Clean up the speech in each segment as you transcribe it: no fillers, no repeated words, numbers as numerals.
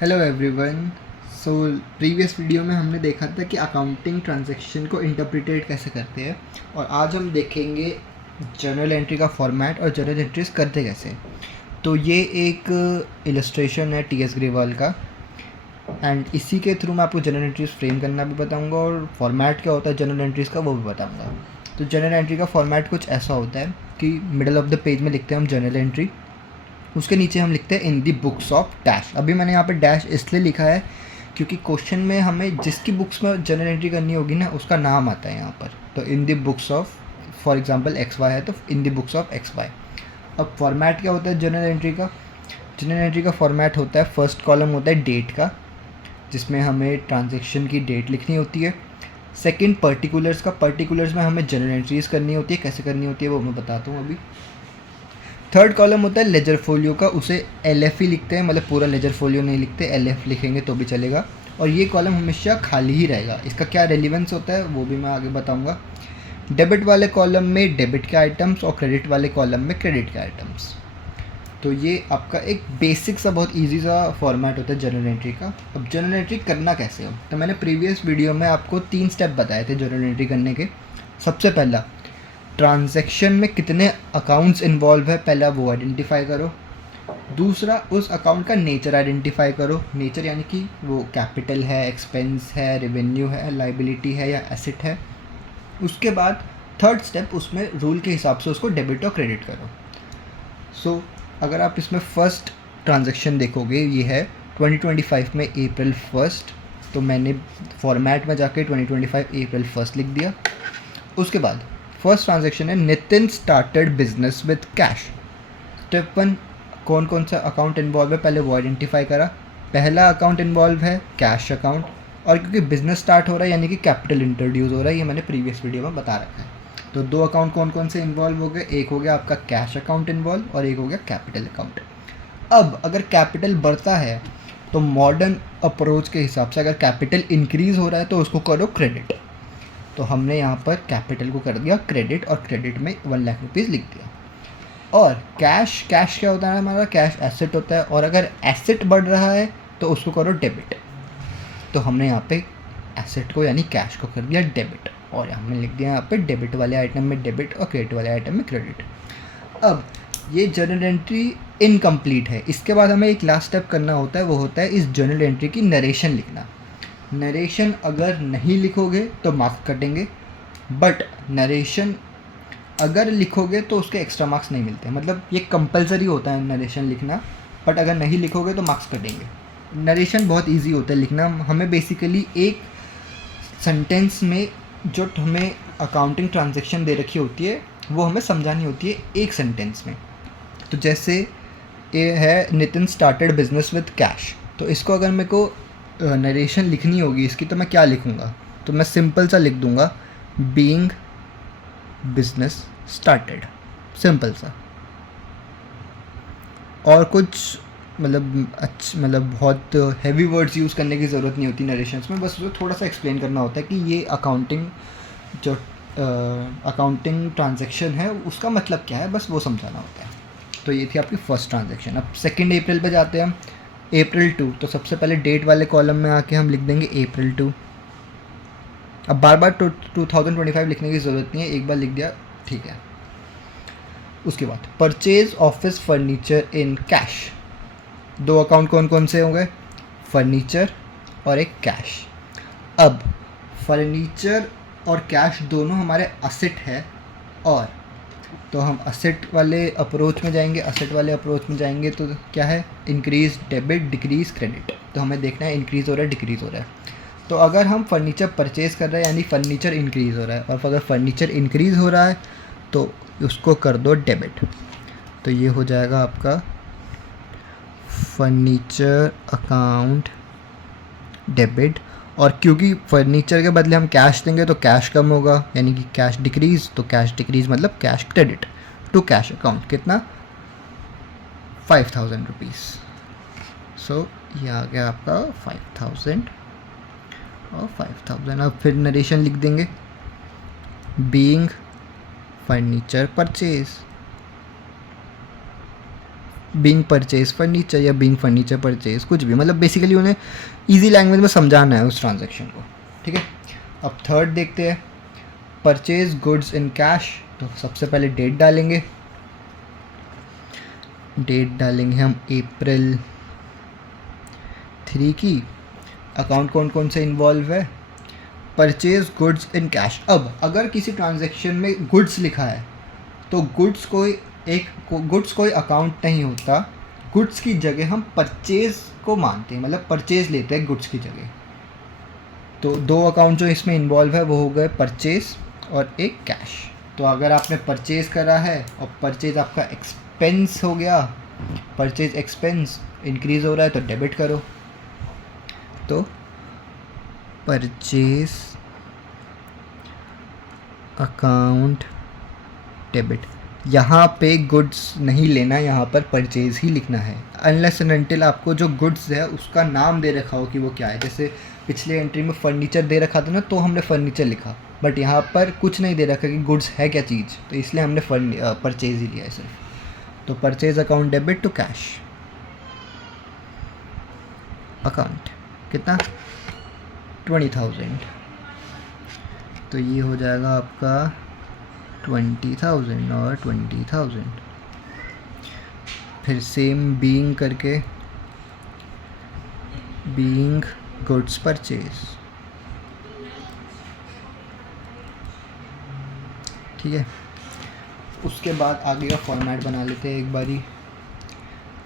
Hello everyone. So previous video में हमने देखा था कि अकाउंटिंग ट्रांजैक्शन को इंटरप्रिटेट कैसे करते हैं, और आज हम देखेंगे जर्नल एंट्री का फॉर्मेट और जर्नल एंट्रीज करते कैसे। तो ये एक इलस्ट्रेशन है टी एस ग्रेवाल का, एंड इसी के थ्रू मैं आपको जर्नल एंट्रीज फ्रेम करना भी बताऊंगा और फॉर्मेट क्या होता है जर्नल एंट्रीज़ का वो भी बताऊंगा। तो जर्नल एंट्री का फॉर्मेट कुछ ऐसा होता है कि मिडल ऑफ द पेज में लिखते हैं हम जर्नल एंट्री, उसके नीचे हम लिखते हैं इन दी बुक्स ऑफ डैश। अभी मैंने यहाँ पे डैश इसलिए लिखा है क्योंकि क्वेश्चन में हमें जिसकी बुक्स में जर्नल एंट्री करनी होगी ना उसका नाम आता है यहाँ पर। तो in the books of, for example X Y है तो in the books of X Y. अब फॉर्मेट क्या होता है जर्नल एंट्री का? जर्नल एंट्री का फॉर्मेट होता है, फर्स्ट कॉलम होता है डेट का, जिसमें हमें ट्रांजेक्शन की डेट लिखनी होती है। सेकेंड पर्टिकुलर्स का, पर्टिकुलर्स में हमें जर्नल एंट्रीज करनी होती है, कैसे करनी होती है वो मैं बताता हूँ अभी। थर्ड कॉलम होता है लेजर फोलियो का, उसे एल एफ ही लिखते हैं, मतलब पूरा लेजर फोलियो नहीं लिखते, एल एफ लिखेंगे तो भी चलेगा। और ये कॉलम हमेशा खाली ही रहेगा। इसका क्या रेलिवेंस होता है वो भी मैं आगे बताऊंगा। डेबिट वाले कॉलम में डेबिट के आइटम्स और क्रेडिट वाले कॉलम में क्रेडिट के आइटम्स। तो ये आपका एक बेसिक सा बहुत इजी सा फॉर्मेट होता है जर्नल एंट्री का। अब जर्नल एंट्री करना कैसे हो, तो मैंने प्रीवियस वीडियो में आपको 3 स्टेप बताए थे जर्नल एंट्री करने के। सबसे पहला, ट्रांजैक्शन में कितने अकाउंट्स इन्वॉल्व है पहला वो आइडेंटिफाई करो। दूसरा, उस अकाउंट का नेचर आइडेंटिफाई करो। नेचर यानी कि वो कैपिटल है, एक्सपेंस है, रेवेन्यू है, लाइबिलिटी है या एसेट है। उसके बाद थर्ड स्टेप, उसमें रूल के हिसाब से उसको डेबिट और क्रेडिट करो। सो अगर आप इसमें फर्स्ट ट्रांजैक्शन देखोगे, ये है 2025 में अप्रैल 1, तो मैंने फॉर्मेट में जाके 2025 अप्रैल 1 लिख दिया। उसके बाद फर्स्ट ट्रांजैक्शन है Nitin started business with cash. Step 1, कौन कौन सा अकाउंट इन्वॉल्व है पहले वो आइडेंटिफाई करा। पहला अकाउंट इन्वॉल्व है कैश अकाउंट, और क्योंकि बिजनेस स्टार्ट हो रहा है यानी कि कैपिटल इंट्रोड्यूस हो रहा है, ये मैंने प्रीवियस वीडियो में बता रखा है। तो 2 अकाउंट कौन कौन से इन्वॉल्व हो गए, एक हो गया आपका कैश अकाउंट इन्वॉल्व और एक हो गया कैपिटल अकाउंट। अब अगर कैपिटल बढ़ता है तो मॉडर्न अप्रोच के हिसाब से अगर कैपिटल इंक्रीज़ हो रहा है तो उसको करो क्रेडिट। तो हमने यहाँ पर कैपिटल को कर दिया क्रेडिट, और क्रेडिट में 1 लाख रुपीज़ लिख दिया। और कैश क्या होता है हमारा, कैश एसेट होता है, और अगर एसेट बढ़ रहा है तो उसको करो डेबिट। तो हमने यहाँ पे एसेट को यानी कैश को कर दिया डेबिट, और हमने लिख दिया यहाँ पे डेबिट वाले आइटम में डेबिट और क्रेडिट वाले आइटम में क्रेडिट। अब ये जर्नल एंट्री इनकम्प्लीट है। इसके बाद हमें एक लास्ट स्टेप करना होता है, वो होता है इस जर्नल एंट्री की नरेशन लिखना। नरेशन अगर नहीं लिखोगे तो मार्क्स कटेंगे, बट नरेशन अगर लिखोगे तो उसके एक्स्ट्रा मार्क्स नहीं मिलते। मतलब ये कंपलसरी होता है नरेशन लिखना, बट अगर नहीं लिखोगे तो मार्क्स कटेंगे। नरेशन बहुत इजी होता है लिखना। हमें बेसिकली एक सेंटेंस में जो हमें अकाउंटिंग ट्रांजैक्शन दे रखी होती है वो हमें समझानी होती है एक सेंटेंस में। तो जैसे ये है Nitin started business with cash, तो इसको अगर मेरे को नरेशन लिखनी होगी इसकी तो मैं क्या लिखूँगा, तो मैं सिंपल सा लिख दूँगा बीइंग बिजनेस स्टार्टेड, सिंपल सा। और कुछ मतलब बहुत हैवी वर्ड्स यूज़ करने की ज़रूरत नहीं होती नरेशंस में, बस उसको थोड़ा सा एक्सप्लेन करना होता है कि ये अकाउंटिंग जो अकाउंटिंग ट्रांजैक्शन है उसका मतलब क्या है, बस वो समझाना होता है। तो ये थी आपकी फर्स्ट ट्रांजैक्शन। अब 2 अप्रैल पे जाते हैं हम। अप्रैल 2, तो सबसे पहले डेट वाले कॉलम में आके हम लिख देंगे अप्रैल 2। अब बार बार 2025 लिखने की ज़रूरत नहीं है, एक बार लिख दिया ठीक है। उसके बाद purchase office furniture in cash. 2 account कौन कौन से हो गए, फर्नीचर और एक कैश। अब फर्नीचर और कैश दोनों हमारे असेट है, और तो हम असेट वाले अप्रोच में जाएंगे। असेट वाले अप्रोच में जाएंगे तो क्या है, इंक्रीज डेबिट, डिक्रीज क्रेडिट। तो हमें देखना है इंक्रीज़ हो रहा है डिक्रीज़ हो रहा है। तो अगर हम फर्नीचर परचेज कर रहे हैं यानी फर्नीचर इंक्रीज़ हो रहा है, और अगर फर्नीचर इंक्रीज़ हो रहा है तो उसको कर दो डेबिट। तो ये हो जाएगा आपका फर्नीचर अकाउंट डेबिट। और क्योंकि फर्नीचर के बदले हम कैश देंगे तो कैश कम होगा, यानी कि कैश डिक्रीज़, तो कैश डिक्रीज़ मतलब cash credit to cash account. कितना, 5000 रुपीज़। सो ये आ गया आपका 5000 और 5000। अब फिर नरेशन लिख देंगे being furniture purchase, being purchase furniture या बीइंग फर्नीचर परचेज, कुछ भी, मतलब बेसिकली उन्हें ईजी लैंग्वेज में समझाना है उस ट्रांजेक्शन को, ठीक है। अब थर्ड देखते हैं, परचेज गुड्स इन कैश। तो सबसे पहले डेट डालेंगे, हम अप्रैल 3 की। अकाउंट कौन कौन से इन्वॉल्व है, परचेज गुड्स इन कैश। अब अगर किसी ट्रांजैक्शन में गुड्स लिखा है तो गुड्स कोई अकाउंट नहीं होता, गुड्स की जगह हम परचेज को मानते हैं, मतलब परचेज लेते हैं गुड्स की जगह। तो दो अकाउंट जो इसमें इन्वॉल्व है वो हो गए परचेज और एक कैश। तो अगर आपने परचेज करा है और परचेज आपका एक्सपेंस हो गया, परचेज एक्सपेंस इंक्रीज हो रहा है तो डेबिट करो। तो परचेज अकाउंट डेबिट, यहाँ पे गुड्स नहीं लेना, यहाँ पर परचेज ही लिखना है, अनलेस एंड अनटिल आपको जो गुड्स है उसका नाम दे रखा हो कि वो क्या है। जैसे पिछले एंट्री में फर्नीचर दे रखा था ना, तो हमने फर्नीचर लिखा, बट यहाँ पर कुछ नहीं दे रखा कि गुड्स है क्या चीज़, तो इसलिए हमने परचेज ही लिया है सिर्फ। तो purchase account debit to cash account कितना, 20,000। तो ये हो जाएगा आपका 20,000 और 20,000। फिर सेम बीइंग करके, बीइंग गुड्स परचेज, ठीक है। उसके बाद आगे का फॉर्मेट बना लेते हैं एक बारी।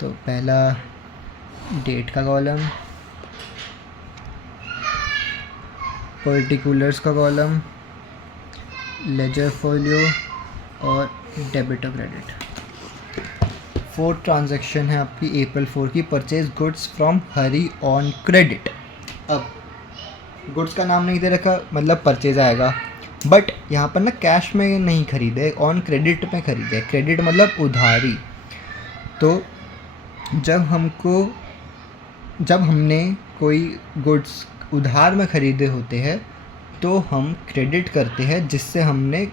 तो पहला डेट का कॉलम, पर्टिकुलर्स का कॉलम, लेजर फोलियो और डेबिट और क्रेडिट। फोर्थ ट्रांजैक्शन है आपकी अप्रैल 4 की, purchase goods from Hari on credit. अब गुड्स का नाम नहीं दे रखा, मतलब परचेज आएगा, बट यहाँ पर ना कैश में नहीं खरीदे, ऑन क्रेडिट में खरीदे। क्रेडिट मतलब उधारी। तो जब हमने कोई गुड्स उधार में खरीदे होते हैं तो हम क्रेडिट करते हैं जिससे हमने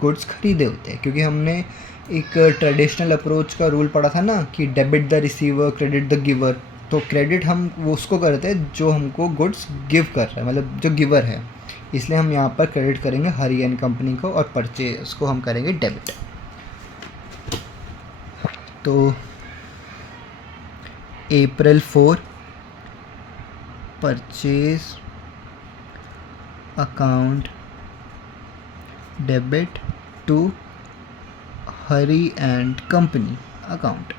गुड्स खरीदे होते हैं, क्योंकि हमने एक ट्रेडिशनल अप्रोच का रूल पढ़ा था ना कि debit the receiver credit the giver. तो क्रेडिट हम वो उसको करते हैं जो हमको गुड्स गिव कर रहा है, मतलब जो गिवर है, इसलिए हम यहाँ पर क्रेडिट करेंगे हरी एंड कंपनी को और परचेज को हम करेंगे डेबिट। तो April 4 purchase account debit to Hari and company account,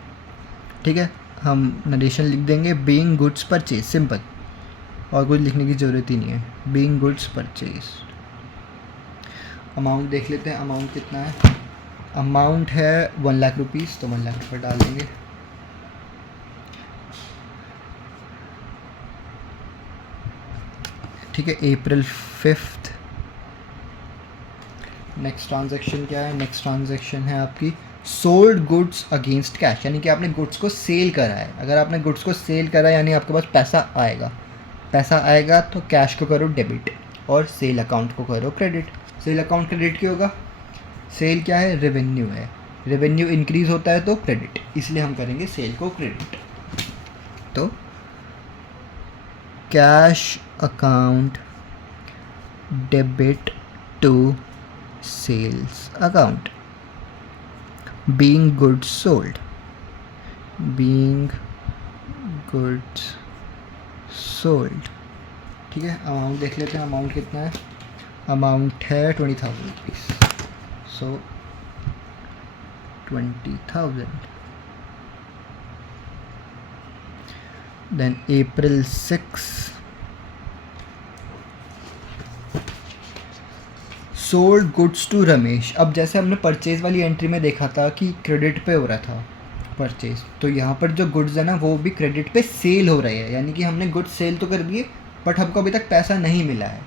ठीक है। हम नरेशन लिख देंगे बीइंग गुड्स परचेज, सिंपल, और कुछ लिखने की ज़रूरत ही नहीं है, बीइंग गुड्स परचेज। अमाउंट देख लेते हैं, अमाउंट कितना है। अमाउंट है 1 लाख रुपीज़, तो 1 लाख रुपये डाल देंगे। ठीक है, अप्रैल 5। नेक्स्ट ट्रांजैक्शन क्या है, नेक्स्ट ट्रांजैक्शन है आपकी सोल्ड गुड्स अगेंस्ट कैश, यानी कि आपने गुड्स को सेल करा है। अगर आपने गुड्स को सेल करा है यानी आपके पास पैसा आएगा तो कैश को करो डेबिट और सेल अकाउंट को करो क्रेडिट। सेल अकाउंट क्रेडिट क्यों होगा, सेल क्या है, रेवेन्यू है, रेवेन्यू इंक्रीज़ होता है तो क्रेडिट, इसलिए हम करेंगे सेल को क्रेडिट। तो cash account debit to sales account, being goods sold, being goods sold, ठीक है। अमाउंट देख लेते हैं, अमाउंट कितना है, अमाउंट है 20,000 rupees, so 20,000। Then April 6 sold goods to Ramesh. अब जैसे हमने परचेज़ वाली एंट्री में देखा था कि क्रेडिट पे हो रहा था परचेज़, तो यहाँ पर जो गुड्स है ना वो भी क्रेडिट पे सेल हो रहे हैं, यानी कि हमने गुड्स सेल तो कर दिए बट हमको अभी तक पैसा नहीं मिला है,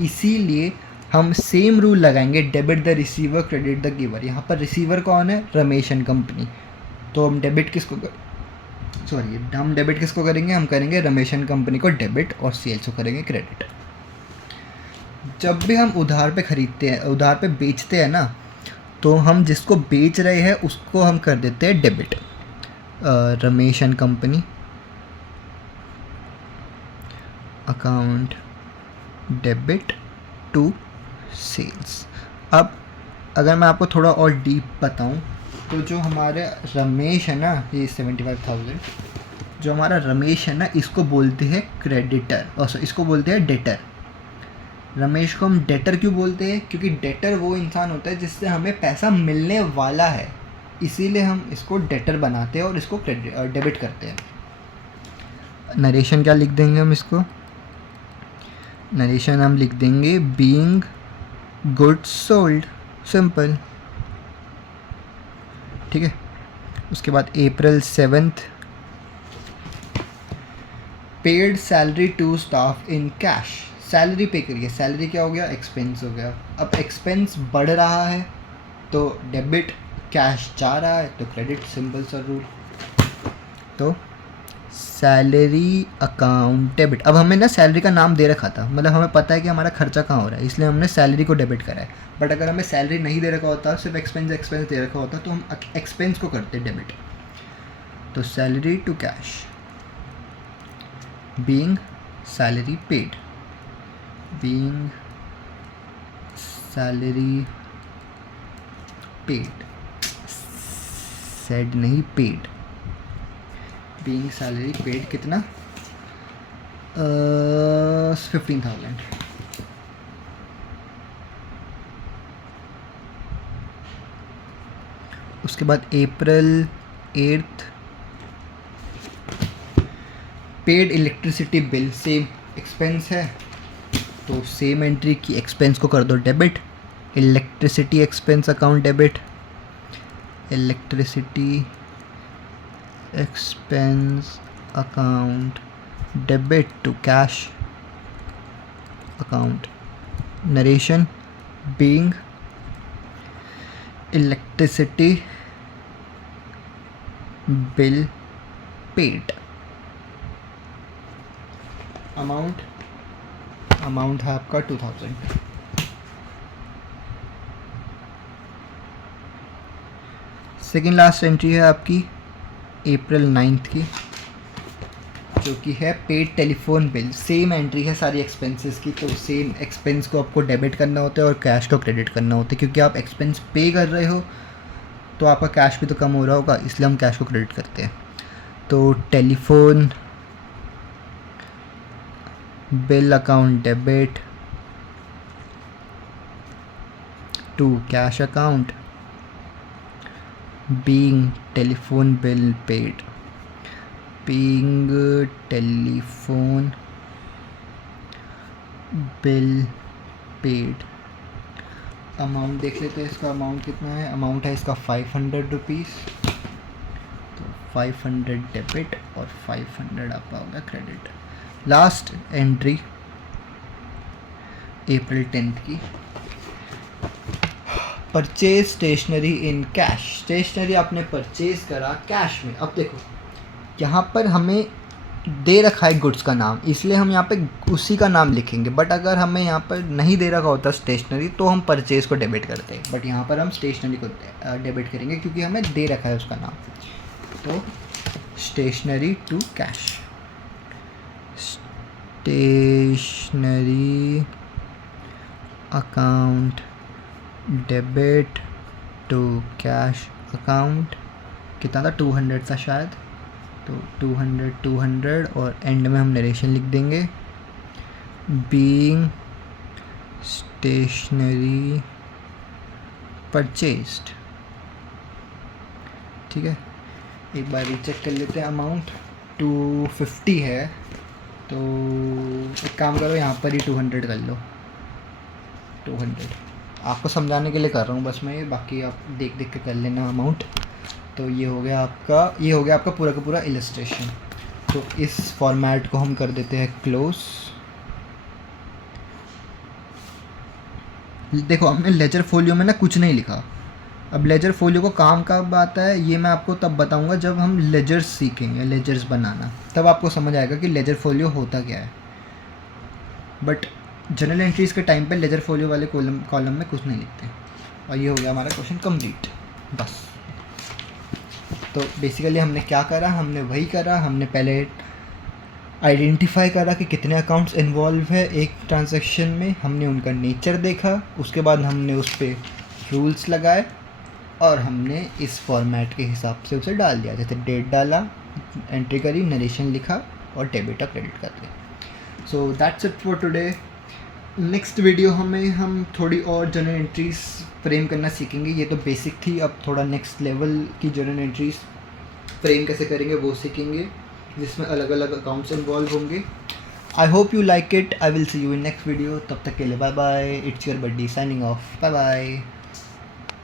इसीलिए हम सेम रूल लगाएंगे, debit the receiver credit the giver. यहाँ पर रिसीवर कौन है, रमेश एंड कंपनी, तो हम डेबिट किसको करेंगे, हम करेंगे रमेश एंड कंपनी को डेबिट और सेल्स को करेंगे क्रेडिट। जब भी हम उधार पे खरीदते हैं, उधार पे बेचते हैं ना, तो हम जिसको बेच रहे हैं उसको हम कर देते हैं debit, Ramesh and company, account debit to sales. अब अगर मैं आपको थोड़ा और डीप बताऊं तो जो हमारे रमेश है ना, ये 75,000, जो हमारा रमेश है ना, इसको बोलते हैं क्रेडिटर, और इसको बोलते हैं डेटर। रमेश को हम डेटर क्यों बोलते हैं? क्योंकि डेटर वो इंसान होता है जिससे हमें पैसा मिलने वाला है, इसीलिए हम इसको डेटर बनाते हैं और इसको डेबिट करते हैं। नरेशन क्या लिख देंगे हम इसको? नरेशन हम लिख देंगे बीइंग गुड्स सोल्ड, सिंपल, ठीक है। उसके बाद April 7th, paid salary to staff in cash, salary pay करिए। सैलरी क्या हो गया? एक्सपेंस हो गया। अब एक्सपेंस बढ़ रहा है तो डेबिट, कैश जा रहा है तो क्रेडिट, सिंपल सा रूल। तो सैलरी अकाउंट डेबिट। अब हमें ना सैलरी का नाम दे रखा था, मतलब हमें पता है कि हमारा खर्चा कहाँ हो रहा है, इसलिए हमने सैलरी को डेबिट करा है। बट अगर हमें सैलरी नहीं दे रखा होता, सिर्फ एक्सपेंस दे रखा होता, तो हम एक्सपेंस को करते डेबिट। तो salary to cash, being salary paid, being salary paid, said नहीं पेड, बीइंग सैलरी पेड कितना? 15,000। उसके बाद April 8th, paid electricity bill, same expense है तो सेम एंट्री की, एक्सपेंस को कर दो debit, electricity expense account debit, electricity expense account debit to cash account. Narration being electricity bill paid. Amount है आपका 2000। सेकेंड लास्ट एंट्री है आपकी April 9th की, जो कि है paid telephone bill. Same entry है सारी एक्सपेंसेस की, तो सेम एक्सपेंस को आपको डेबिट करना होता है और कैश को क्रेडिट करना होता है, क्योंकि आप एक्सपेंस पे कर रहे हो तो आपका कैश भी तो कम हो रहा होगा, इसलिए हम कैश को क्रेडिट करते हैं। तो telephone bill account debit to cash account, being telephone bill paid, being telephone bill paid. Amount देख लेते हैं, इसका अमाउंट कितना है? अमाउंट है इसका 500 रुपीज़, तो 500 डेबिट और 500 आपका होगा credit. Last entry April 10th की, purchase stationery in cash. Stationery आपने परचेज करा कैश में। अब देखो यहाँ पर हमें दे रखा है गुड्स का नाम, इसलिए हम यहाँ पे उसी का नाम लिखेंगे। बट अगर हमें यहाँ पर नहीं दे रखा होता स्टेशनरी, तो हम परचेज को डेबिट करते हैं। बट यहाँ पर हम स्टेशनरी को डेबिट करेंगे क्योंकि हमें दे रखा है उसका नाम। तो stationery to cash, stationery account debit to cash account. कितना था? 200 था शायद, तो 200 और एंड में हम नरेशन लिख देंगे बीइंग स्टेशनरी परचेज्ड, ठीक है। एक बार रीचेक कर लेते हैं। अमाउंट 250 है, तो एक काम करो यहाँ पर ही 200 कर लो। 200 आपको समझाने के लिए कर रहा हूँ बस मैं, बाकी आप देख देख के कर लेना अमाउंट। तो ये हो गया आपका पूरा का पूरा इलस्ट्रेशन। तो इस फॉर्मेट को हम कर देते हैं क्लोज। देखो हमने लेजर फोलियो में ना कुछ नहीं लिखा। अब लेजर फोलियो को काम कब आता है ये मैं आपको तब बताऊंगा जब हम लेजर्स सीखेंगे, लेजर्स बनाना, तब आपको समझ आएगा कि लेजर फोलियो होता क्या है। बट जनरल एंट्रीज के टाइम पे लेजर फोलियो वाले कॉलम में कुछ नहीं लिखते। और ये हो गया हमारा क्वेश्चन कंप्लीट, बस। तो बेसिकली हमने क्या करा, हमने वही करा, हमने पहले आइडेंटिफाई करा कि कितने अकाउंट्स इन्वॉल्व है एक ट्रांजैक्शन में, हमने उनका नेचर देखा, उसके बाद हमने उस पर रूल्स लगाए और हमने इस फॉर्मेट के हिसाब से उसे डाल दिया। जैसे डेट डाला, एंट्री करी, नरेशन लिखा और डेबिट और क्रेडिट कर दिया। So that's it for today. Next video हम थोड़ी और जर्नल एंट्रीज फ्रेम करना सीखेंगे। ये तो बेसिक थी, अब थोड़ा नेक्स्ट लेवल की जर्नल एंट्रीज फ्रेम कैसे करेंगे वो सीखेंगे, जिसमें अलग अलग अकाउंट्स इन्वॉल्व होंगे। I hope you like it. I will see you in next video. तब तक के लिए bye bye. It's your buddy signing off. Bye bye.